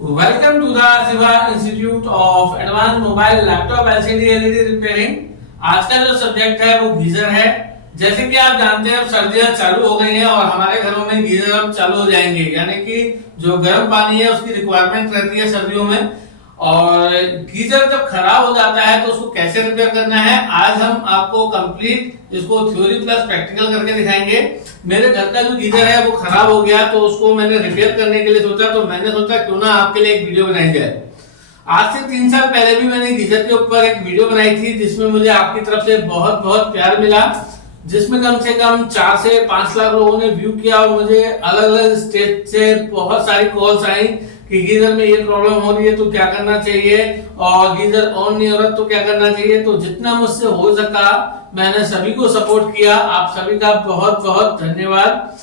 Welcome to the Shiva Institute of Advanced Mobile Laptop LCD LED Repairing। आज का जो subject है वो गीजर है। जैसे कि आप जानते हैं अब सर्दियां चालू हो गई हैं और हमारे घरों में गीजर अब चालू हो जाएंगे, यानी कि जो गर्म पानी है उसकी रिक्वायरमेंट रहती है सर्दियों में। और गीजर जब खराब हो जाता है तो उसको कैसे रिपेयर करना है, आज हम आपको कंप्लीट इसको थ्योरी प्लस प्रैक्टिकल करके दिखाएंगे। मेरे घर का जो गीजर है वो खराब हो गया तो उसको मैंने रिपेयर करने के लिए सोचा, तो मैंने सोचा क्यों ना आपके लिए एक वीडियो बनाई जाए। आज से 3 साल पहले भी मैंने गीजर के ऊपर एक वीडियो बनाई थी जिसमें मुझे आपकी तरफ से बहुत बहुत प्यार मिला, जिसमें कम से कम 4 से 5 लाख लोगों ने व्यू किया और मुझे अलग अलग स्टेट से बहुत सारी कॉल्स आई कि गीजर में ये प्रॉब्लम हो रही है तो क्या करना चाहिए, और गीजर ऑन नहीं हो रहा तो क्या करना चाहिए। तो जितना मुझसे हो सका मैंने सभी को सपोर्ट किया। आप सभी का बहुत बहुत धन्यवाद।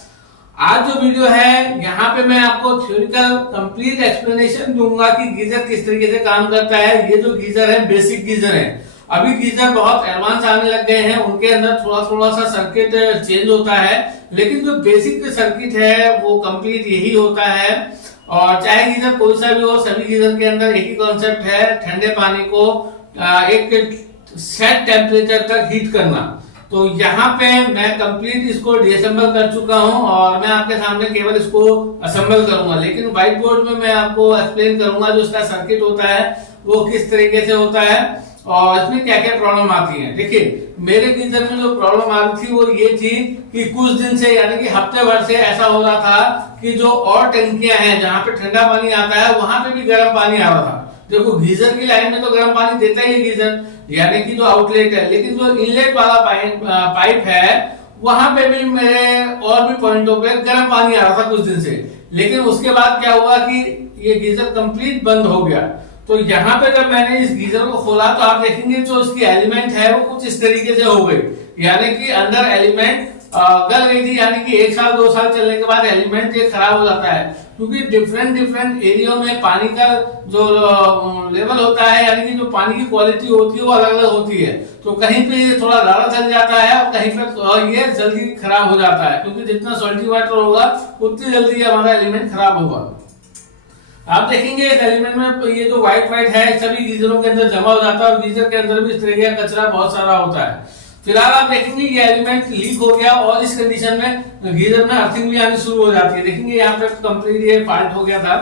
आज जो वीडियो है यहाँ पे मैं आपको थ्योरिकल कंप्लीट एक्सप्लेनेशन दूंगा कि गीजर किस तरीके से काम करता है। ये जो गीजर है बेसिक गीजर है, अभी गीजर बहुत एडवांस आने लग गए हैं, उनके अंदर थोड़ा थोड़ा सा सर्किट चेंज होता है, लेकिन जो बेसिक सर्किट है वो कंप्लीट यही होता है। और चाहे गीजर कोई सा भी हो, सभी गीजर के अंदर एक ही कॉन्सेप्ट है, ठंडे पानी को एक सेट टेम्परेचर तक हीट करना। तो यहाँ पे मैं कंप्लीट इसको डिसेंबल कर चुका हूँ और मैं आपके सामने केवल इसको असेंबल करूंगा, लेकिन व्हाइट बोर्ड में मैं आपको एक्सप्लेन करूंगा जो इसका सर्किट होता है वो किस तरीके से होता है और इसमें क्या क्या प्रॉब्लम आती है। देखिए मेरे गीजर में जो प्रॉब्लम आ रही थी वो ये थी कि कुछ दिन से यानी कि हफ्ते भर से ऐसा हो रहा था कि जो और टंकियां हैं जहाँ पे ठंडा पानी आता है वहां पे भी गर्म पानी आ रहा था। देखो गीजर की लाइन में तो गर्म पानी देता ही है गीजर, यानी कि जो आउटलेट है, लेकिन जो इनलेट वाला पाइप है वहां पे भी मेरे और भी पॉइंटों पे गर्म पानी आ रहा था कुछ दिन से। लेकिन उसके बाद क्या हुआ कि ये गीजर कंप्लीट बंद हो गया। तो यहाँ पे जब मैंने इस गीजर को खोला तो आप देखेंगे जो इसकी एलिमेंट है वो कुछ इस तरीके से हो गई, यानी कि अंदर एलिमेंट गल गई थी, यानी कि 1 साल 2 साल चलने के बाद एलिमेंट ये खराब हो जाता है, क्योंकि डिफरेंट एरिया में पानी का जो लेवल होता है, यानी कि जो पानी की क्वालिटी होती है वो अलग अलग होती है। तो कहीं पे ये थोड़ा ज्यादा चल जाता है और कहीं पे ये जल्दी खराब हो जाता है, क्योंकि जितना सॉल्टी वाटर होगा उतनी जल्दी हमारा एलिमेंट खराब होगा। आप देखेंगे इस एलिमेंट में ये जो व्हाइट है सभी गीजरों के अंदर जमा हो जाता है और गीजर के अंदर भी इस तरह का कचरा बहुत सारा होता है। फिलहाल आप देखेंगे ये एलिमेंट लीक हो गया और इस कंडीशन में गीजर में अर्थिंग भी आनी शुरू हो जाती है। देखेंगे यहाँ पे कंप्लीट ये फॉल्ट हो गया था।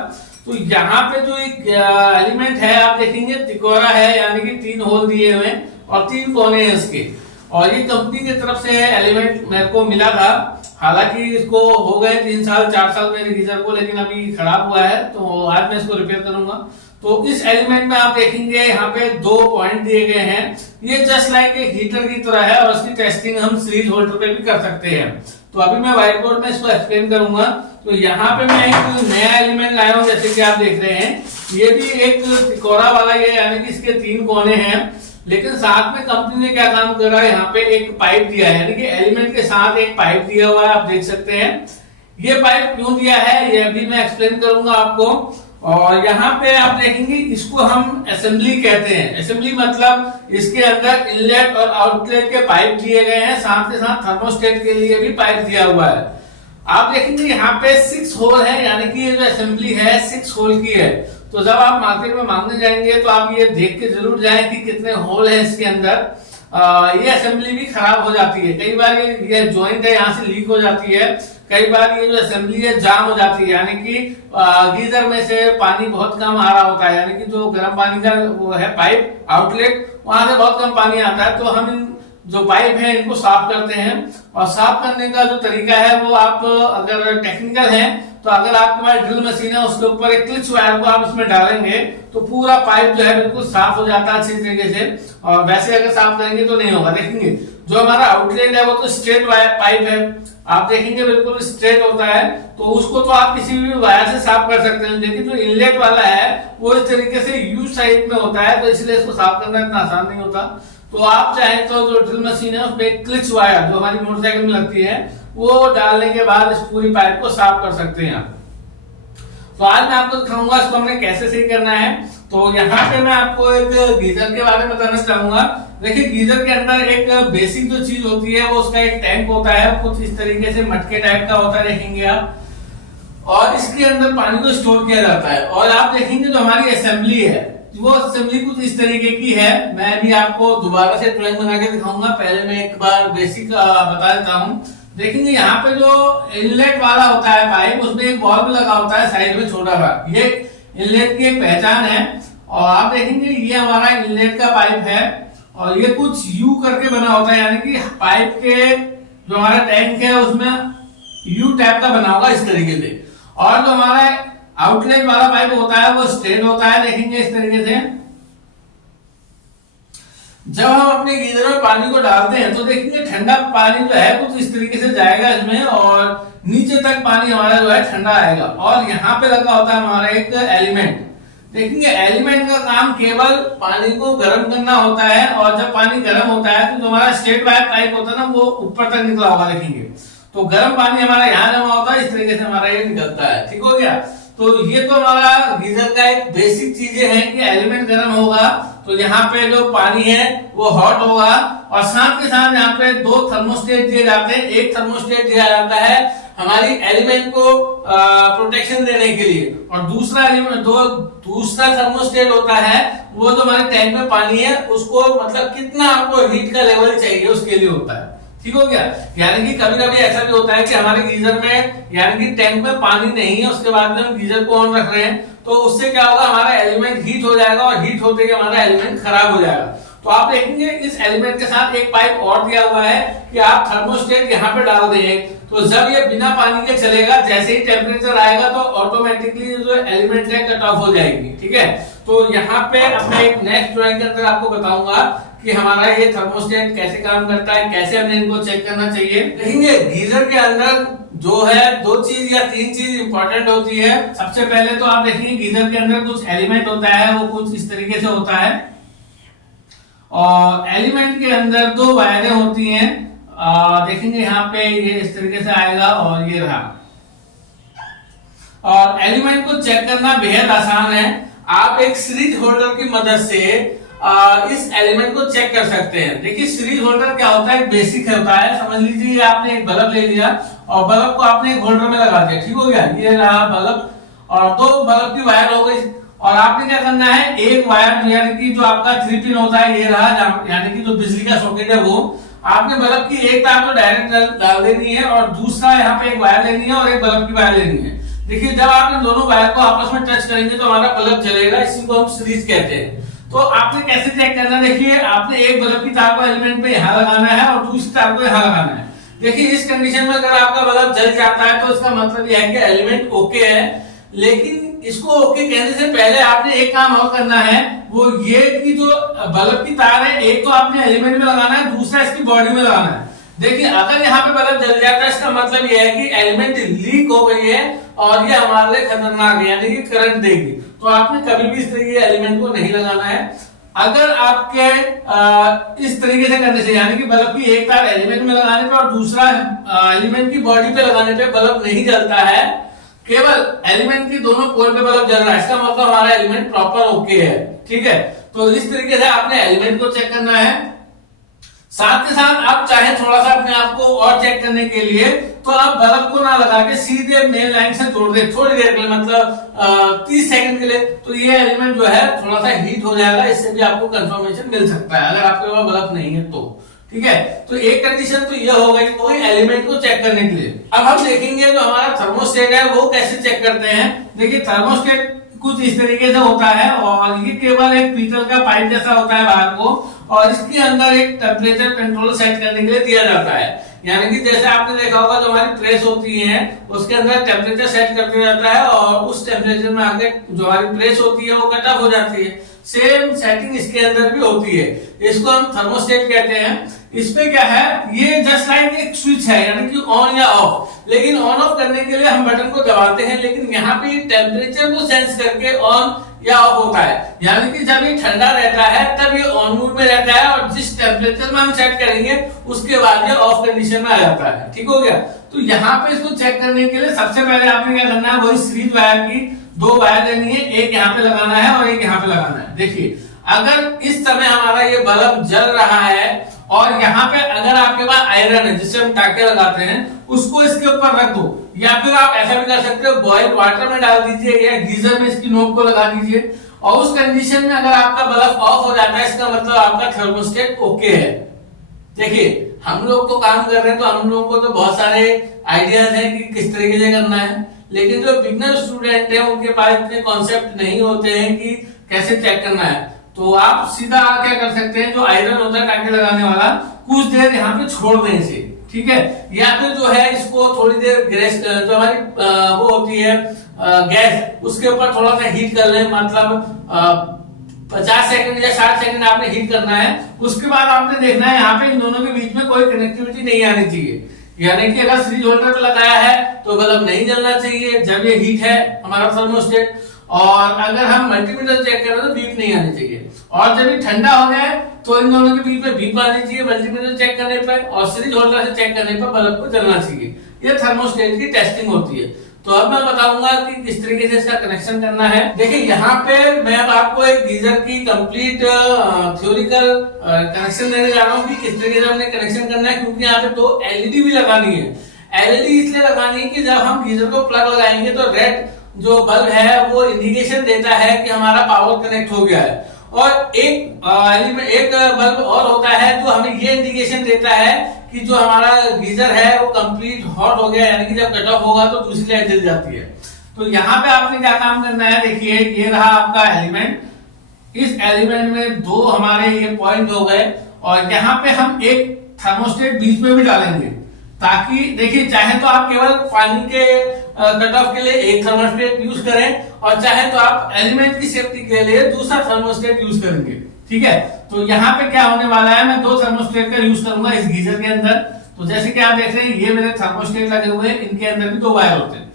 तो यहाँ पे जो एक एलिमेंट है आप देखेंगे तिकोरा है, यानी कि 3 होल दिए हुए और 3 कोने हैं इसके, और ये कंपनी की तरफ से एलिमेंट मेरे को मिला था। हालांकि इसको हो गए 3 साल 4 साल मेरे गीजर को, लेकिन अभी खराब हुआ है तो आज मैं इसको रिपेयर करूंगा। तो इस एलिमेंट में आप देखेंगे यहाँ पे 2 पॉइंट दिए गए हैं, ये जस्ट लाइक एक हीटर की तरह है और इसकी टेस्टिंग हम सीरीज होल्डर पे भी कर सकते हैं। तो अभी मैं व्हाइट बोर्ड में इसको एक्सप्लेन करूंगा। तो यहाँ पे मैं एक नया एलिमेंट लाया हूँ, जैसे कि आप देख रहे हैं ये भी एक तिकोरा वाला है, यानी कि इसके 3 कोने हैं, लेकिन साथ में कंपनी ने क्या काम कर रहा है, यहाँ पे एक पाइप दिया है, यानी कि एलिमेंट के साथ एक पाइप दिया हुआ है। आप देख सकते हैं ये पाइप क्यों दिया है ये अभी मैं एक्सप्लेन करूंगा आपको। और यहाँ पे आप देखेंगे इसको हम असेंबली कहते हैं। असेंबली मतलब इसके अंदर इनलेट और आउटलेट के पाइप दिए गए हैं, साथ के साथ थर्मोस्टेट के लिए भी पाइप दिया हुआ है। आप देखेंगे यहाँ पे 6 होल है, यानी कि ये जो असेंबली है 6 होल की है। तो जब आप मार्केट में मांगने जाएंगे तो आप ये देख के जरूर जाएं कि कितने होल है इसके अंदर। ये असेंबली भी खराब हो जाती है, कई बार ये जॉइंट है यहाँ से लीक हो जाती है, कई बार ये जो असेंबली है जाम हो जाती है, यानी कि गीजर में से पानी बहुत कम आ रहा होता है, यानी कि जो गर्म पानी का वो है पाइप आउटलेट वहां से बहुत कम पानी आता है। तो हम इन जो पाइप है इनको साफ करते हैं, और साफ करने का जो तरीका है वो आप अगर टेक्निकल हैं तो अगर आपके पास ड्रिल मशीन है उसके ऊपर एक क्लिच वायर को आप इसमें डालेंगे तो पूरा पाइप जो है बिल्कुल साफ हो जाता है अच्छी तरीके से। और वैसे अगर साफ करेंगे तो नहीं होगा। देखेंगे जो हमारा आउटलेट है वो तो स्ट्रेट पाइप है, आप देखेंगे बिल्कुल स्ट्रेट होता है, तो उसको तो आप किसी भी वायर से साफ कर सकते हैं। लेकिन जो इनलेट वाला है वो इस तरीके से यू साइड में होता है, तो इसलिए इसको साफ करना इतना आसान नहीं होता। तो आप चाहें तो जो ड्रिल मशीन है उसमें एक क्लिच वायर जो हमारी मोटरसाइकिल में लगती है वो डालने के बाद इस पूरी पाइप को साफ कर सकते हैं। तो आज मैं आपको दिखाऊंगा इसको हमने कैसे सही करना है। तो यहाँ पे मैं आपको एक गीजर के बारे में बताना चाहूंगा। देखिए गीजर के अंदर एक बेसिक जो चीज होती है वो उसका एक टैंक होता है, कुछ इस तरीके से मटके टाइप का होता है, देखेंगे आप। और इसके अंदर पानी को स्टोर किया जाता है। और आप देखेंगे जो हमारी असेंबली है वो असेंबली कुछ इस तरीके की है। मैं भी आपको दोबारा से ड्राइंग बना के दिखाऊंगा, पहले मैं एक बार बेसिक बता देता हूँ। देखेंगे यहाँ पे जो इनलेट वाला होता है पाइप, उसमें एक बॉल्ब लगा होता है साइड में छोटा सा, ये इनलेट की एक पहचान है। और आप देखेंगे ये हमारा इनलेट का पाइप है और ये कुछ यू करके बना होता है, यानी कि पाइप के जो हमारा टैंक है उसमें यू टाइप का बना होगा इस तरीके से। और जो हमारा आउटलेट वाला पाइप होता है वो स्ट्रेट होता है, देखेंगे इस तरीके से। जब हम अपने गीजर में पानी को डालते हैं तो देखेंगे ठंडा पानी जो है कुछ इस तरीके से जाएगा इसमें और नीचे तक पानी हमारा जो है ठंडा आएगा। और यहाँ पे लगा होता है हमारा एक एलिमेंट। देखेंगे एलिमेंट का काम केवल पानी को गर्म करना होता है और जब पानी गर्म होता है तो जो हमारा स्ट्रेट वायर पाइप होता है ना वो ऊपर तक निकला होगा, देखेंगे तो गर्म पानी हमारा यहाँ जमा होता है, इस तरीके से हमारा ये निकलता है। ठीक हो गया। तो ये तो हमारा गीजर का एक बेसिक चीजें हैं कि एलिमेंट गर्म होगा तो यहाँ पे जो पानी है वो हॉट होगा। और साथ के साथ यहाँ पे दो थर्मोस्टेट दिए जाते हैं। एक थर्मोस्टेट दिया जाता है हमारी एलिमेंट को प्रोटेक्शन देने के लिए और दूसरा थर्मोस्टेट होता है वो जो हमारे टैंक में पानी है उसको मतलब कितना आपको हीट का लेवल चाहिए उसके लिए होता है। ठीक हो गया। यानी कि कभी कभी ऐसा भी होता है कि हमारे गीजर में यानी कि टैंक में पानी नहीं है, उसके बाद में हम गीजर को ऑन रख रहे हैं तो उससे क्या होगा हमारा एलिमेंट हीट हो जाएगा और हीट होते ही हमारा एलिमेंट खराब हो जाएगा। तो आप देखेंगे इस एलिमेंट के साथ एक पाइप और दिया हुआ है कि आप थर्मोस्टेट यहाँ पे डाल देंगे तो जब ये बिना पानी के चलेगा, जैसे ही टेम्परेचर आएगा तो ऑटोमेटिकली जो एलिमेंट है कट ऑफ हो जाएगी। ठीक है। तो यहाँ पे अब मैं एक नेक्स्ट ड्राइंग के अंदर आपको बताऊंगा कि हमारा ये थर्मोस्टेट कैसे काम करता है, कैसे हमें इनको चेक करना चाहिए। देखेंगे गीजर के अंदर जो है दो चीज या तीन चीज इंपॉर्टेंट होती है। सबसे पहले तो आप देखेंगे गीजर के अंदर कुछ एलिमेंट होता है वो कुछ इस तरीके से होता है और एलिमेंट के अंदर दो वायरें होती हैं। देखेंगे यहाँ पे ये इस तरीके से आएगा और ये रहा। और एलिमेंट को चेक करना बेहद आसान है। आप एक सीरीज होल्डर की मदद से इस एलिमेंट को चेक कर सकते हैं। देखिए सीरीज होल्डर क्या होता है, बेसिक होता है। समझ लीजिए आपने एक बल्ब ले लिया और बल्ब को आपने एक होल्डर में लगा दिया। ठीक हो गया। ये रहा बल्ब और दो बल्ब की वायर हो गई और आपने क्या करना है एक वायर यानी कि जो आपका 3 पिन होता है ये रहा, यानी कि जो बिजली का सॉकेट है वो आपने बल्ब की एक तार तो डायरेक्ट डाल देनी है और दूसरा यहाँ पे एक वायर लेनी है और एक बल्ब की वायर लेनी है। देखिए जब आप इन दोनों वायर को आपस में टच करेंगे तो हमारा बल्ब जलेगा, इसी को हम सीरीज कहते हैं। तो आपने कैसे चेक करना, देखिए आपने एक बल्ब की तार को एलिमेंट पे यहाँ लगाना है और दूसरी तार को यहाँ लगाना है। देखिए इस कंडीशन में अगर आपका बल्ब जल जाता है तो इसका मतलब यह है कि एलिमेंट ओके है। लेकिन इसको ओके कहने से पहले आपने एक काम और करना है, वो ये कि जो बल्ब की तार है एक तो आपने एलिमेंट में लगाना है, दूसरा इसकी बॉडी में लगाना है। देखिए अगर यहाँ पे बल्ब जल जाता है इसका मतलब यह है कि एलिमेंट लीक हो गई है और ये हमारे लिए खतरनाक है, यानी कि करंट देगी। तो आपने कभी भी इस तरीके के एलिमेंट को नहीं लगाना है। अगर आपके इस तरीके से करने से यानी कि बल्ब की एक तार एलिमेंट में लगाने पे और दूसरा एलिमेंट की बॉडी पे लगाने पे बल्ब नहीं जलता है, केवल एलिमेंट की दोनों पोल पे बल्ब जल रहा है, इसका मतलब हमारा एलिमेंट प्रॉपर ओके है। ठीक है। तो इस तरीके से आपने एलिमेंट को चेक करना है। साथ के साथ आप चाहे थोड़ा सा अपने आप को और चेक करने के लिए तो आप बल्ब को ना लगा के सीधे मेन लाइन से जोड़ दे थोड़ी देर के लिए, मतलब 30 सेकंड के लिए। तो ये एलिमेंट जो है थोड़ा सा हीट हो जाएगा, इससे भी आपको कंफर्मेशन मिल सकता है अगर आपके पास बल्ब नहीं है तो। ठीक है। तो एक कंडीशन तो ये हो गई कोई एलिमेंट को चेक करने के लिए। अब हम देखेंगे जो हमारा थर्मोस्टेट है वो कैसे चेक करते हैं। देखिए थर्मोस्टेट कुछ इस तरीके से होता है और ये केवल एक पीतल का पाइप जैसा होता है बाहर को और इसके अंदर एक टेम्परेचर कंट्रोल सेट करने के लिए दिया जाता है। यानी कि जैसे आपने देखा होगा जो हमारी प्रेस होती है उसके अंदर टेम्परेचर सेट कर दिया जाता है और उस टेम्परेचर में आके जो हमारी प्रेस होती है वो कट ऑफ हो जाती है। सेम सेटिंग इसके अंदर भी होती है, इसको हम थर्मोस्टेट कहते हैं। इसमें क्या है, ये जस्ट लाइक एक स्विच है यानी कि ऑन या ऑफ, लेकिन ऑन ऑफ करने के लिए हम बटन को दबाते हैं, लेकिन यहाँ पे टेम्परेचर को सेंस करके ऑन या ऑफ होता है। यानी कि जब ये ठंडा रहता है तब ये ऑन मोड में रहता है और जिस टेम्परेचर में हम सेट करेंगे उसके बाद ये ऑफ कंडीशन में आ जाता है। ठीक हो गया। तो यहाँ पे इसको चेक करने के लिए सबसे पहले आपने क्या करना है, वही सीरीज वायर की दो वायर लेनी है, एक यहाँ पे लगाना है और एक यहाँ पे लगाना है। देखिए अगर इस समय हमारा ये बल्ब जल रहा है और यहाँ पे अगर आपके पास आयरन है जिससे हम टाके लगाते हैं उसको इसके ऊपर रख दो, या फिर आप ऐसा भी कर सकते हो बॉइल्ड वाटर में डाल दीजिए या गीजर में इसकी नोक को लगा दीजिए, और उस कंडीशन में अगर आपका बल्ब ऑफ हो जाता है इसका मतलब आपका थर्मोस्टेट ओके है। देखिए हम लोग तो काम कर रहे हैं तो हम लोगों को तो बहुत सारे आइडियाज हैं कि किस तरीके से करना है, लेकिन जो बिगनर स्टूडेंट है उनके पास इतने कॉन्सेप्ट नहीं होते हैं कि कैसे चेक करना है। तो आप सीधा क्या कर सकते हैं, जो आयरन होता है टाके लगाने वाला कुछ देर यहाँ पे छोड़ दें इसे, ठीक है, या फिर जो है इसको थोड़ी देर गैस जो हमारी वो होती है गैस उसके ऊपर थोड़ा सा हीट कर लें, मतलब 50 सेकंड या 60 सेकंड आपने हीट करना है। उसके बाद आपने देखना है यहाँ पे इन दोनों के बीच में कोई कनेक्टिविटी नहीं आनी चाहिए, यानी कि अगर सीरीज होल्डर पे लगाया है तो बल्ब नहीं जलना चाहिए जब ये हीट है हमारा थर्मोस्टेट, और अगर हम मल्टीमीटर चेक कर रहे हैं तो बीप नहीं आनी चाहिए, और जब ये ठंडा हो जाए तो इन दोनों के बीच में बीप आनी चाहिए मल्टीमीटर चेक करने पर, और सीरीज होल्डर से चेक करने पर बल्ब को जलना चाहिए। ये थर्मोस्टेट की टेस्टिंग होती है। तो अब मैं बताऊंगा कि किस तरीके से इसका कनेक्शन करना है। देखिए यहाँ पे मैं अब आपको एक गीजर की कंप्लीट थ्योरिकल कनेक्शन देने जा रहा हूँ कि किस तरीके से हमने कनेक्शन करना है, क्योंकि यहाँ पे दो एलईडी भी लगानी है। एलईडी इसलिए लगानी है कि जब हम गीजर को प्लग लगाएंगे तो रेड जो बल्ब है वो इंडिकेशन देता है कि हमारा पावर कनेक्ट हो गया है, और एक बल्ब और होता है जो हमें ये इंडिकेशन देता है कि जो हमारा गीजर है वो कंप्लीट हॉट हो गया, यानी कि जब कट ऑफ होगा तो दूसरी लाइट जल जाती है। तो यहाँ पे आपने क्या काम करना है, देखिए ये रहा आपका एलिमेंट, इस एलिमेंट में दो हमारे ये पॉइंट हो गए, और यहाँ पे हम एक थर्मोस्टेट बीच में भी डालेंगे, ताकि देखिए चाहे तो आप केवल पानी के कट ऑफ के लिए एक थर्मोस्टेट यूज करें, और चाहे तो आप एलिमेंट की सेफ्टी के लिए दूसरा थर्मोस्टेट यूज करेंगे, ठीक है। तो यहाँ पे क्या होने वाला है, मैं दो थर्मोस्टेट का यूज करूंगा इस गीजर के अंदर। तो जैसे कि आप देख रहे हैं ये मेरे थर्मोस्टेट लगे हुए हैं, इनके अंदर भी दो वायर होते हैं।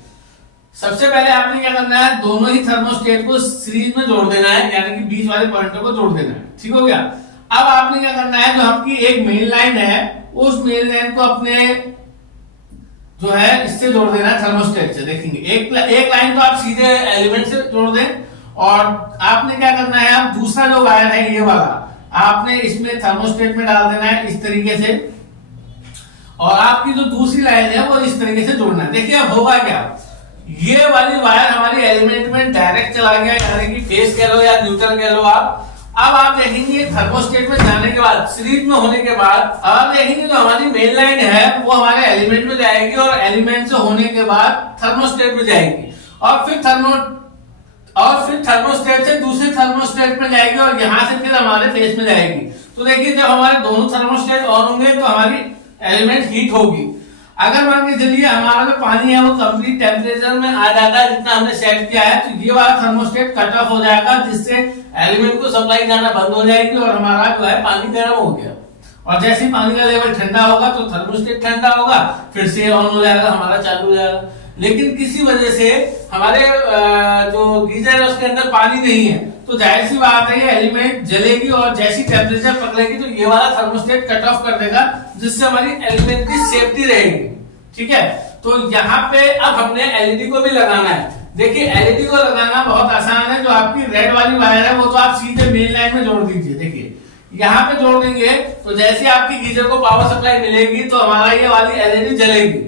सबसे पहले आपने क्या करना है, दोनों ही थर्मोस्टेट को सीरीज में जोड़ देना है, यानी कि बीच वाले पॉइंटर को जोड़ देना है, ठीक हो गया। अब आपने क्या करना है, जो आपकी एक मेन लाइन है उस मेन लाइन को अपने जो है इससे जोड़ देना है थर्मोस्टेट से। देखेंगे एक लाइन तो आप सीधे एलिमेंट से जोड़ दें, और आपने क्या करना है, आप दूसरा जो वायर है ये वाला आपने इसमें थर्मोस्टेट में डाल देना है इस तरीके से, और आपकी जो दूसरी लाइन है वो इस तरीके से जोड़ना है। देखिए अब होगा क्या, ये वाली वायर हमारी एलिमेंट में डायरेक्ट चला गया, यानी कि फेस कह लो या न्यूट्रल कह लो आप। अब आप देखेंगे थर्मोस्टेट में जाने के बाद, सीरीज में होने के बाद आप देखेंगे जो हमारी मेन लाइन है वो हमारे एलिमेंट में जाएगी, और एलिमेंट से होने के बाद थर्मोस्टेट में जाएगी, और फिर थर्मोस्टेट से दूसरे थर्मोस्टेट में जाएगी, और यहाँ से फिर हमारे फेस में जाएगी। तो देखिए जब हमारे दोनों थर्मोस्टेट ऑन होंगे तो हमारी एलिमेंट हीट होगी। अगर मान के चलिए हमारा जो पानी है वो कंप्लीट टेम्परेचर में आ जाता है जितना हमने सेट किया है, तो ये वाला थर्मोस्टेट कट ऑफ हो जाएगा, जिससे एलिमेंट को सप्लाई जाना बंद हो जाएगी, और हमारा जो है पानी गर्म हो गया। और जैसे ही पानी का लेवल ठंडा होगा तो थर्मोस्टेट ठंडा होगा, फिर से ऑन हो जाएगा, हमारा चालू हो जाएगा। लेकिन किसी वजह से हमारे जो गीजर है उसके अंदर पानी नहीं है, तो जाहिर सी बात है ये एलिमेंट जलेगी, और जैसी टेम्परेचर पकड़ेगी तो ये वाला थर्मोस्टेट कट ऑफ कर देगा, जिससे हमारी एलिमेंट की सेफ्टी रहेगी, ठीक है। तो यहाँ पे अब हमने एलईडी को भी लगाना है। देखिए एलईडी को लगाना बहुत आसान है, जो आपकी रेड वाली वायर है वो तो आप सीधे मेन लाइन में जोड़ दीजिए। देखिए यहाँ पे जोड़ देंगे तो जैसे आपकी गीजर को पावर सप्लाई मिलेगी तो हमारा ये वाली एलईडी जलेगी।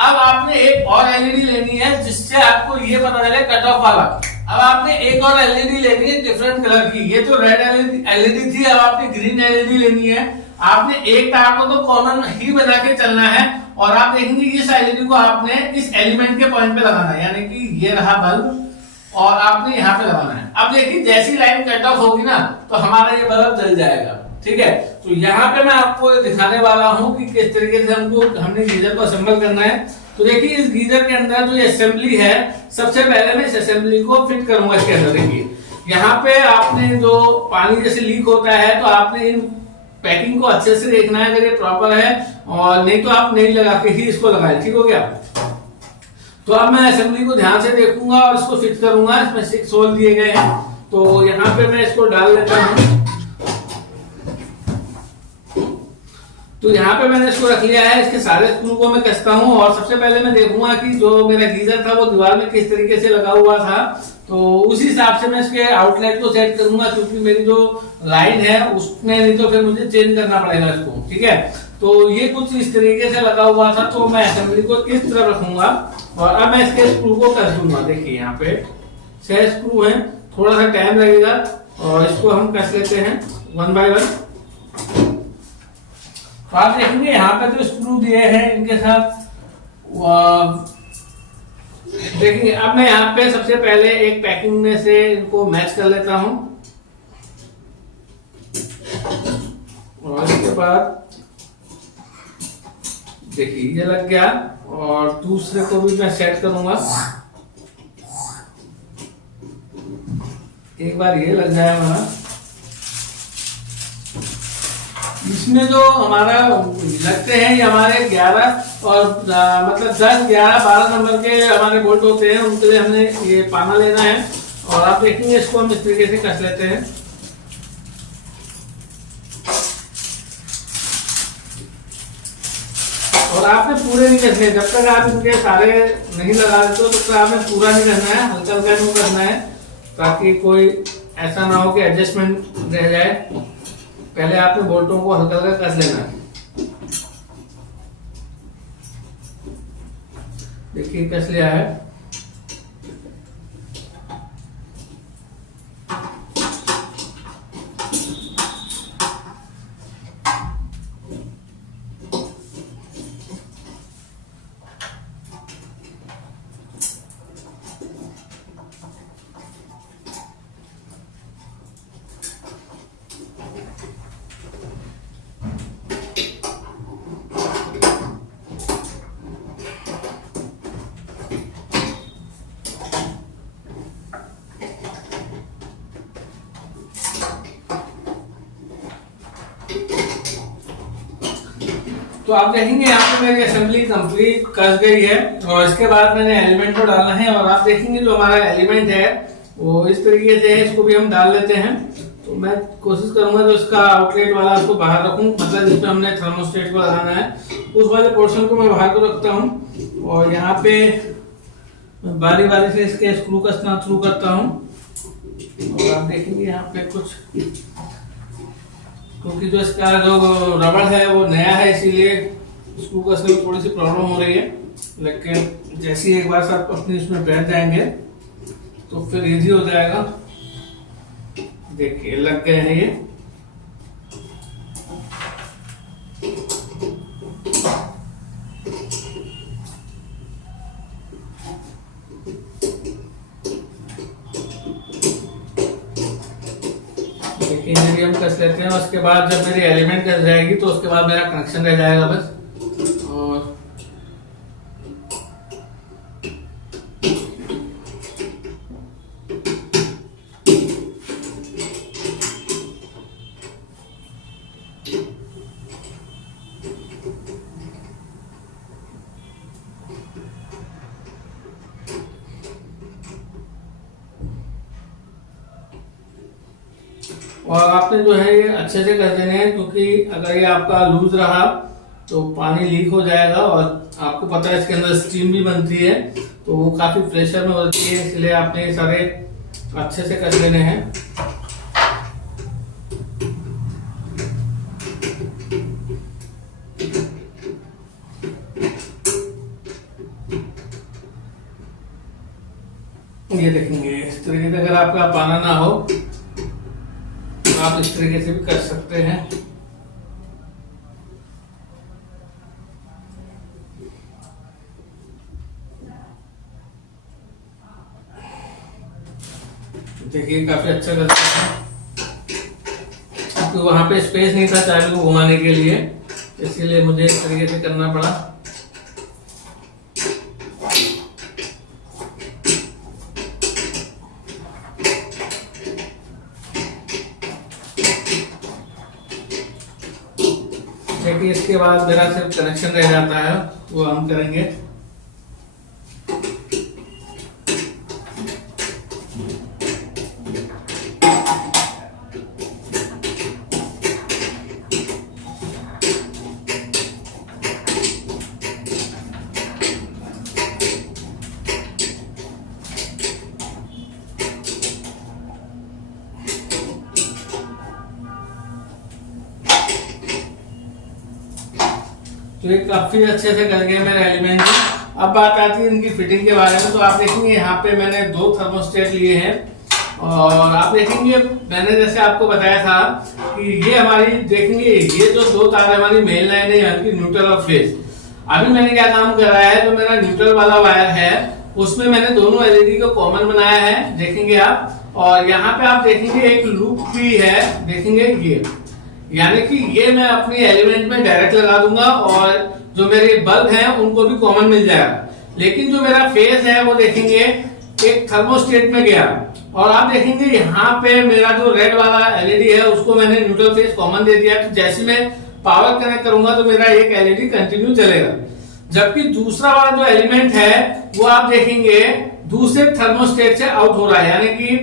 अब आपने एक और एलईडी लेनी है जिससे आपको ये पता चले कट ऑफ वाला। अब आपने एक और एलईडी लेनी है डिफरेंट कलर की, ये तो रेड एलईडी थी, अब आपने ग्रीन एलईडी लेनी है। आपने एक तार को तो कॉमन ही बना के चलना है, और आप देखेंगे इस एलईडी को आपने इस एलिमेंट के पॉइंट पे लगाना है, यानी कि ये रहा बल्ब, और आपने यहाँ पे लगाना है। अब देखिए जैसी लाइन कट ऑफ होगी ना तो हमारा ये बल्ब जल जाएगा, ठीक है। तो यहाँ पे मैं आपको दिखाने वाला हूँ कि किस तरीके से हमने गीजर को असेंबल करना है। तो देखिए इस गीजर के अंदर जो असेंबली है, सबसे पहले मैं इस असेंबली को फिट करूंगा इसके अंदर। देखिए यहाँ पे आपने जो पानी जैसे लीक होता है तो आपने इन पैकिंग को अच्छे से देखना है अगर ये प्रॉपर है, और नहीं तो आप नहीं लगा के ही इसको लगाए, ठीक हो गया। तो अब मैं असेंबली को ध्यान से देखूंगा और इसको फिट करूंगा। इसमें 6 होल दिए गए हैं, तो यहाँ पे मैं इसको डाल लेता हूँ। तो यहाँ पे मैंने इसको रख लिया है, इसके सारे स्क्रू को मैं कसता हूँ, और सबसे पहले मैं देखूंगा कि जो मेरा गीजर था वो दीवार में किस तरीके से लगा हुआ था। तो उसी हिसाब से मैं इसके आउटलेट को सेट करूंगा, क्योंकि मेरी जो लाइन है उसमें नहीं तो फिर मुझे चेंज करना पड़ेगा इसको। ठीक है, तो ये कुछ इस तरीके से लगा हुआ था, तो मैं असेंबली को इस तरह रखूंगा और अब मैं इसके स्क्रू को कस दूंगा। देखिए यहाँ पे 6 स्क्रू हैं, थोड़ा सा टाइम लगेगा और इसको हम कस लेते हैं 1 बाय 1। तो आप देखेंगे यहाँ पे जो स्क्रू दिए हैं इनके साथ देखिए। अब मैं यहाँ पे सबसे पहले एक पैकिंग में से इनको मैच कर लेता हूं और इसके बाद देखिए ये लग गया और दूसरे को भी मैं सेट करूंगा। एक बार ये लग जाएगा। इसमें जो हमारा लगते हैं ये हमारे 11 और मतलब 10, 11, 12 नंबर के हमारे बोल्ट होते हैं, उनके लिए हमने ये पाना लेना है और आप देखेंगे इसको हम इस तरीके से कस लेते हैं। और आपने पूरे नहीं कसने, जब तक आप इनके सारे नहीं लगा देते तब तक आपने पूरा नहीं करना है, हल्का हल्का नहीं करना है, ताकि कोई ऐसा ना हो कि एडजस्टमेंट रह जाए। पहले आपने बोल्टों को हल्का हल्का कस लेना है। देखिए कस लिया है। तो आप देखेंगे यहाँ पे मेरी असेंबली कंप्लीट कस गई है और इसके बाद मैंने एलिमेंट को डालना है और आप देखेंगे जो हमारा एलिमेंट है वो इस तरीके से है, इसको भी हम डाल लेते हैं। तो मैं कोशिश करूंगा जो इसका आउटलेट वाला उसको बाहर रखूं, मतलब जिसमें हमने थर्मोस्टेट को लगाना है उस वाले पोर्शन को मैं बाहर को रखता हूं और यहाँ पे बारी बारी से इसके स्क्रू कसना शुरू करता हूँ। और आप देखेंगे यहाँ पे कुछ, क्योंकि जो इसका जो रबड़ है वो नया है इसीलिए स्क्रू कसने में थोड़ी सी प्रॉब्लम हो रही है, लेकिन जैसे ही एक बार सब अपने इसमें बैठ जाएंगे तो फिर इजी हो जाएगा। देखिए लग गए हैं ये। देखिए मेरी हम कस लेते हैं, उसके बाद जब मेरी एलिमेंट कस जाएगी तो उसके बाद मेरा कनेक्शन रह जाएगा बस। और आपने जो है ये अच्छे से कर देने हैं, क्योंकि अगर ये आपका लूज रहा तो पानी लीक हो जाएगा और आपको पता है इसके अंदर स्टीम भी बनती है तो वो काफी प्रेशर में होती है, इसलिए आपने ये सारे अच्छे से कर लेने हैं। ये देखेंगे इस तरीके से, अगर आपका पाना ना हो आप इस तरीके से भी कर सकते हैं। देखिए काफी अच्छा करते हैं, क्योंकि वहां पे स्पेस नहीं था चाबी को घुमाने के लिए, इसीलिए मुझे इस तरीके से करना पड़ा। देखिए इसके बाद मेरा सिर्फ कनेक्शन रह जाता है, वो हम करेंगे। तो ये काफी अच्छे से कर गए मेरे एलिमेंट। अब बात आती है इनकी फिटिंग के बारे में। तो आप देखेंगे यहाँ पे मैंने 2 थर्मोस्टेट लिए हैं और आप देखेंगे मैंने जैसे आपको बताया था कि ये हमारी देखेंगे ये जो 2 तार हमारी मेन लाइन है यानी कि न्यूट्रल और फेज। अभी मैंने क्या काम करा है, जो मेरा न्यूट्रल वाला वायर है उसमें मैंने दोनों एलईडी को कॉमन बनाया है, देखेंगे आप। और यहाँ पे आप देखेंगे एक लूप भी है, देखेंगे ये, यानी कि ये मैं अपनी एलिमेंट में डायरेक्ट लगा दूंगा और जो मेरे बल्ब हैं उनको भी कॉमन मिल जाएगा। लेकिन जो मेरा फेज है वो देखेंगे एक थर्मोस्टेट में गया और आप देखेंगे यहाँ पे मेरा जो रेड वाला एलईडी है उसको मैंने न्यूट्रल फेज कॉमन दे दिया। तो जैसे मैं पावर कनेक्ट करूंगा तो मेरा एक एलईडी कंटिन्यू चलेगा, जबकि दूसरा वाला जो एलिमेंट है वो आप देखेंगे दूसरे थर्मोस्टेट से आउट हो रहा है, यानी कि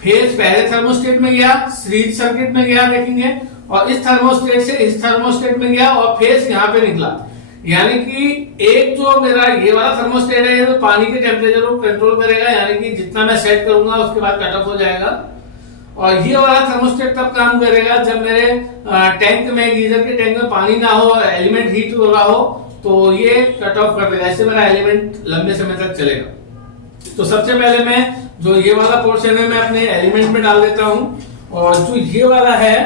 फेज पहले थर्मोस्टेट में गया, सीरीज सर्किट में गया देखेंगे, और इस थर्मोस्टेट से इस थर्मोस्टेट में गया और फेज यहाँ पे निकला। यानी कि एक जो मेरा ये वाला थर्मोस्टेट है ये तो पानी के टेम्परेचर को कंट्रोल करेगा, यानी कि जितना मैं सेट करूंगा उसके बाद कट ऑफ हो जाएगा। और ये वाला थर्मोस्टेट तब काम करेगा जब मेरे टैंक में, गीजर के टैंक में पानी ना हो और एलिमेंट हीट हो रहा हो, तो ये कट ऑफ कर देगा। ऐसे मेरा एलिमेंट लंबे समय तक चलेगा। तो सबसे पहले मैं जो ये वाला पोर्शन है मैं अपने एलिमेंट में डाल देता हूं और जो ये वाला है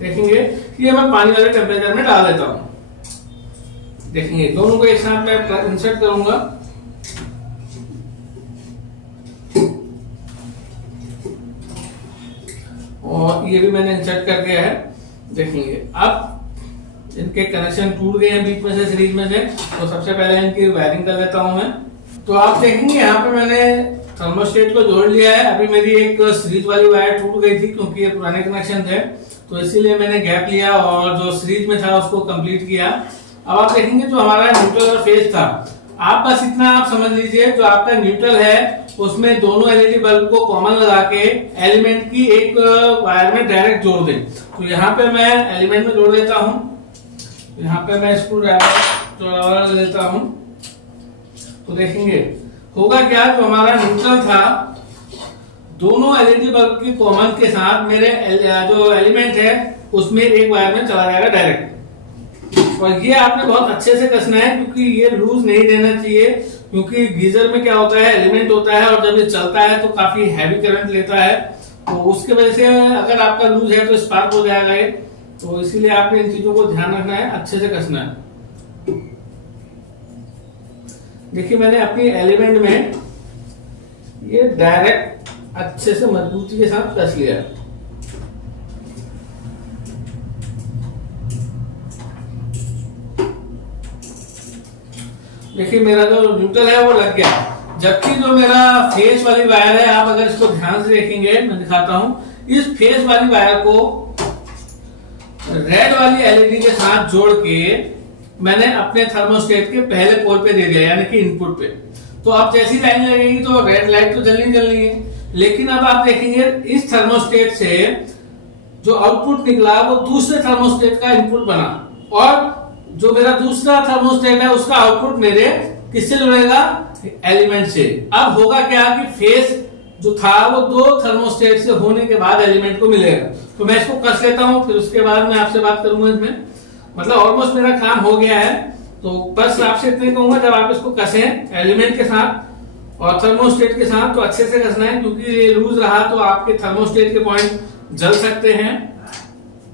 देखेंगे ये मैं पानी वाले टेम्परेचर में डाल देता हूं। देखेंगे दोनों को एक साथ मैं इंसर्ट करूंगा। और ये भी मैंने इंसर्ट कर दिया है। देखेंगे अब इनके कनेक्शन टूट गए हैं बीच में से, सीरीज में से। तो सबसे पहले इनकी वायरिंग कर लेता हूं मैं। तो आप देखेंगे यहाँ पे मैंने थर्मोस्टेट को जोड़ लिया है। अभी मेरी एक सीरीज वाली वायर टूट गई थी क्योंकि ये पुराने कनेक्शन थे, तो इसीलिए मैंने गैप लिया और जो सीरीज में था उसको कंप्लीट किया। अब आप देखेंगे जो हमारा न्यूट्रल और फेज था, आप बस इतना आप समझ लीजिए जो आपका न्यूट्रल है उसमें दोनों एलईडी बल्ब को कॉमन लगा के एलिमेंट की एक वायर में डायरेक्ट जोड़ दें। तो यहाँ पे मैं एलिमेंट में जोड़ देता हूँ। यहाँ पे मैं स्क्रू ड्राइवर ले लेता हूँ। तो देखेंगे होगा क्या, जो हमारा न्यूट्रल था दोनों एलईडी बल्ब की कॉमन के साथ मेरे जो एलिमेंट है उसमें एक वायर में चला जाएगा डायरेक्ट। और ये आपने बहुत अच्छे से कसना है क्योंकि ये लूज नहीं देना चाहिए, क्योंकि गीजर में क्या होता है एलिमेंट होता है और जब ये चलता है तो काफी हैवी करंट लेता है, तो उसके वजह से अगर आपका लूज है तो स्पार्क हो जाएगा ये। तो इसीलिए आपने इन चीजों को ध्यान रखना है, अच्छे से कसना है। देखिए मैंने अपनी एलिमेंट में ये डायरेक्ट अच्छे से मजबूती के साथ कस लिया। देखिए मेरा जो न्यूट्रल है वो लग गया, जबकि जो मेरा फेस वाली वायर है आप अगर इसको ध्यान से देखेंगे मैं दिखाता हूं, इस फेस वाली वायर को रेड वाली एलईडी के साथ जोड़ के मैंने अपने थर्मोस्टेट के पहले पोल पे दे दिया, यानी कि इनपुट पे। तो अब जैसी लाइन लगेगी तो रेड लाइट तो जलनी है, लेकिन अब आप देखेंगे इस थर्मोस्टेट से जो आउटपुट निकला वो दूसरे थर्मोस्टेट का इनपुट बना, और जो मेरा दूसरा थर्मोस्टेट है उसका आउटपुट मेरे किससे जुड़ेगा, एलिमेंट से। अब होगा क्या कि फेस जो था वो 2 थर्मोस्टेट से होने के बाद एलिमेंट को मिलेगा। तो मैं इसको कस लेता हूं, फिर उसके बाद मैं आपसे बात करूंगा इसमें। मतलब ऑलमोस्ट मेरा काम हो गया है। तो बस आपसे इतने कहूंगा, जब आप इसको कसें एलिमेंट के साथ और थर्मोस्टेट के साथ तो अच्छे से कसना है, क्योंकि ये लूज रहा तो आपके थर्मोस्टेट के पॉइंट जल सकते हैं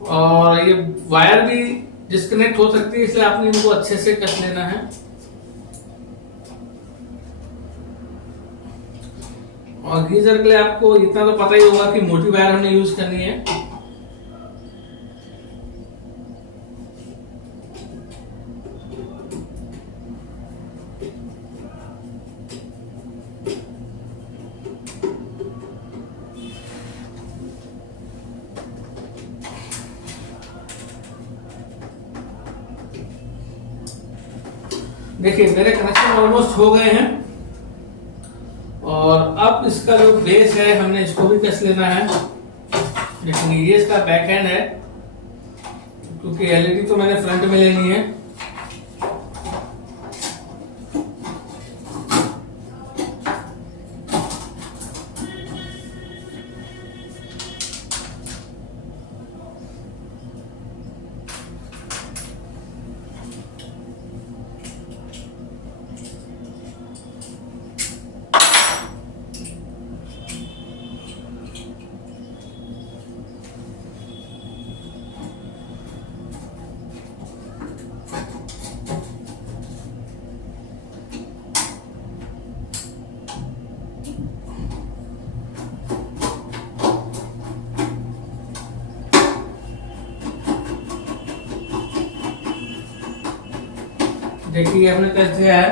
और ये वायर भी डिस्कनेक्ट हो सकती है, इसलिए आपने इनको अच्छे से कस लेना है। और गीजर के लिए आपको इतना तो पता ही होगा कि मोटी वायर हमने यूज करनी है। देखिए मेरे कनेक्शन ऑलमोस्ट हो गए हैं और अब इसका जो बेस है हमने इसको भी कस लेना है। देखेंगे ये इसका बैक एंड है, क्योंकि एलईडी तो मैंने फ्रंट में लेनी है। देखिए हमने कर दिया है।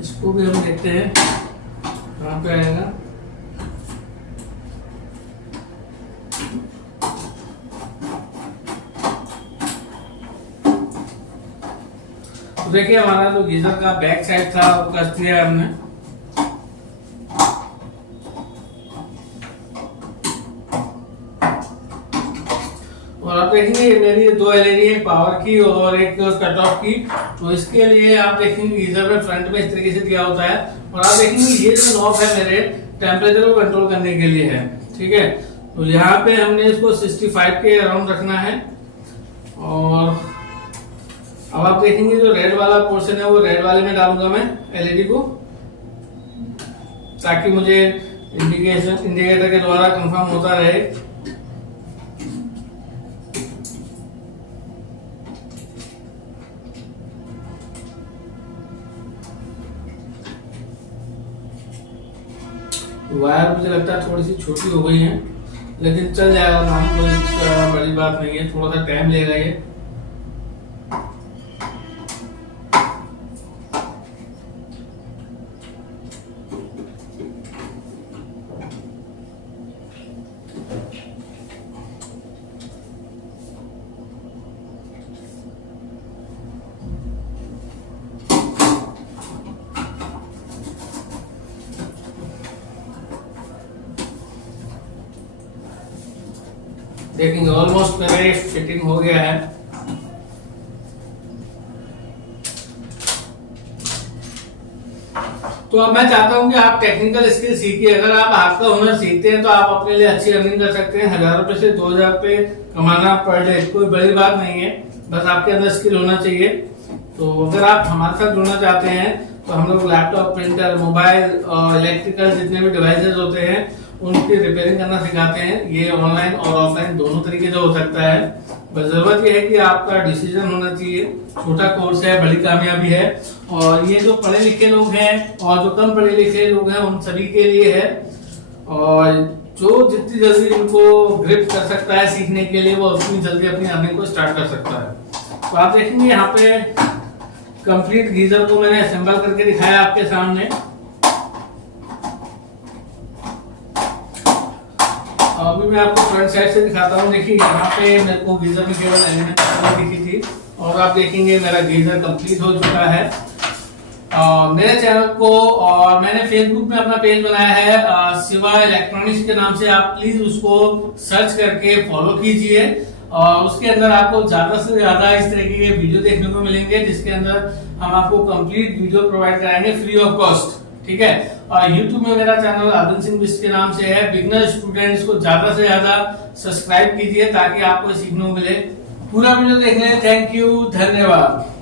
इसको भी हम देखते हैं कहाँ पे आएगा। तो देखिए हमारा जो गीजर का बैक साइड था वो कस दिया है हमने। और आप देखेंगे मेरी दो एलईडी, एक पावर की और एक कट ऑफ की। तो इसके लिए आप देखेंगे गीजर में फ्रंट में इस तरीके से दिया होता है। और आप देखेंगे ये जो नॉब है मेरे टेम्परेचर को कंट्रोल करने के लिए है, ठीक है। तो यहाँ पे हमने इसको 65 के अराउंड रखना है। और अब आप देखेंगे जो रेड वाला पोर्शन है वो रेड वाले में डालूंगा मैं एलईडी को, ताकि मुझे इंडिकेटर के द्वारा कंफर्म होता रहे। वायर मुझे लगता है थोड़ी सी छोटी हो गई है, लेकिन चल जाएगा काम, कोई बड़ी बात नहीं है। थोड़ा सा टाइम लेगा ये। देखेंगे ऑलमोस्ट मेरे फिटिंग हो गया है। तो अब मैं चाहता हूं कि आप टेक्निकल स्किल सीखिए। अगर आप हाथ का हुनर सीखते हैं तो आप अपने लिए अच्छी अर्निंग कर सकते हैं। 1000 रुपए से 2000 रुपए कमाना पर डे कोई बड़ी बात नहीं है, बस आपके अंदर स्किल होना चाहिए। तो अगर आप हमारे साथ जुड़ना चाहते हैं तो हम लोग लैपटॉप, प्रिंटर, मोबाइल और इलेक्ट्रिकल जितने भी डिवाइसेस होते हैं उनकी रिपेयरिंग करना सिखाते हैं। ये ऑनलाइन और ऑफलाइन दोनों तरीके से हो सकता है। बस जरूरत यह है कि आपका डिसीजन होना चाहिए। छोटा कोर्स है, बड़ी कामयाबी है। और ये जो पढ़े लिखे लोग हैं और जो कम पढ़े लिखे लोग हैं उन सभी के लिए है। और जो जितनी जल्दी इनको ग्रिप कर सकता है सीखने के लिए, वो उतनी जल्दी अपनी अर्निंग को स्टार्ट कर सकता है। तो आप देखेंगे यहाँ पे कंप्लीट गीजर को मैंने असेंबल करके दिखाया आपके सामने। अभी मैं आपको फ्रंट साइड से दिखाता हूँ। देखिए यहाँ पे मेरे को गीजर में केवल एलिमेंट दिखी थी, और आप देखेंगे मेरा गीजर कंप्लीट हो चुका है। मेरे चैनल को, और मैंने फेसबुक में अपना पेज बनाया है शिवा इलेक्ट्रॉनिक्स के नाम से, आप प्लीज उसको सर्च करके फॉलो कीजिए। और उसके अंदर आपको ज्यादा से ज्यादा इस तरीके के वीडियो देखने को मिलेंगे, जिसके अंदर हम आपको कंप्लीट वीडियो प्रोवाइड कराएंगे फ्री ऑफ कॉस्ट, ठीक है। और YouTube में मेरा चैनल अर्जुन सिंह बिस्ट के नाम से है। बिगनर स्टूडेंट्स को ज्यादा से ज्यादा सब्सक्राइब कीजिए ताकि आपको सीखने को मिले। पूरा वीडियो देखने थैंक यू, धन्यवाद।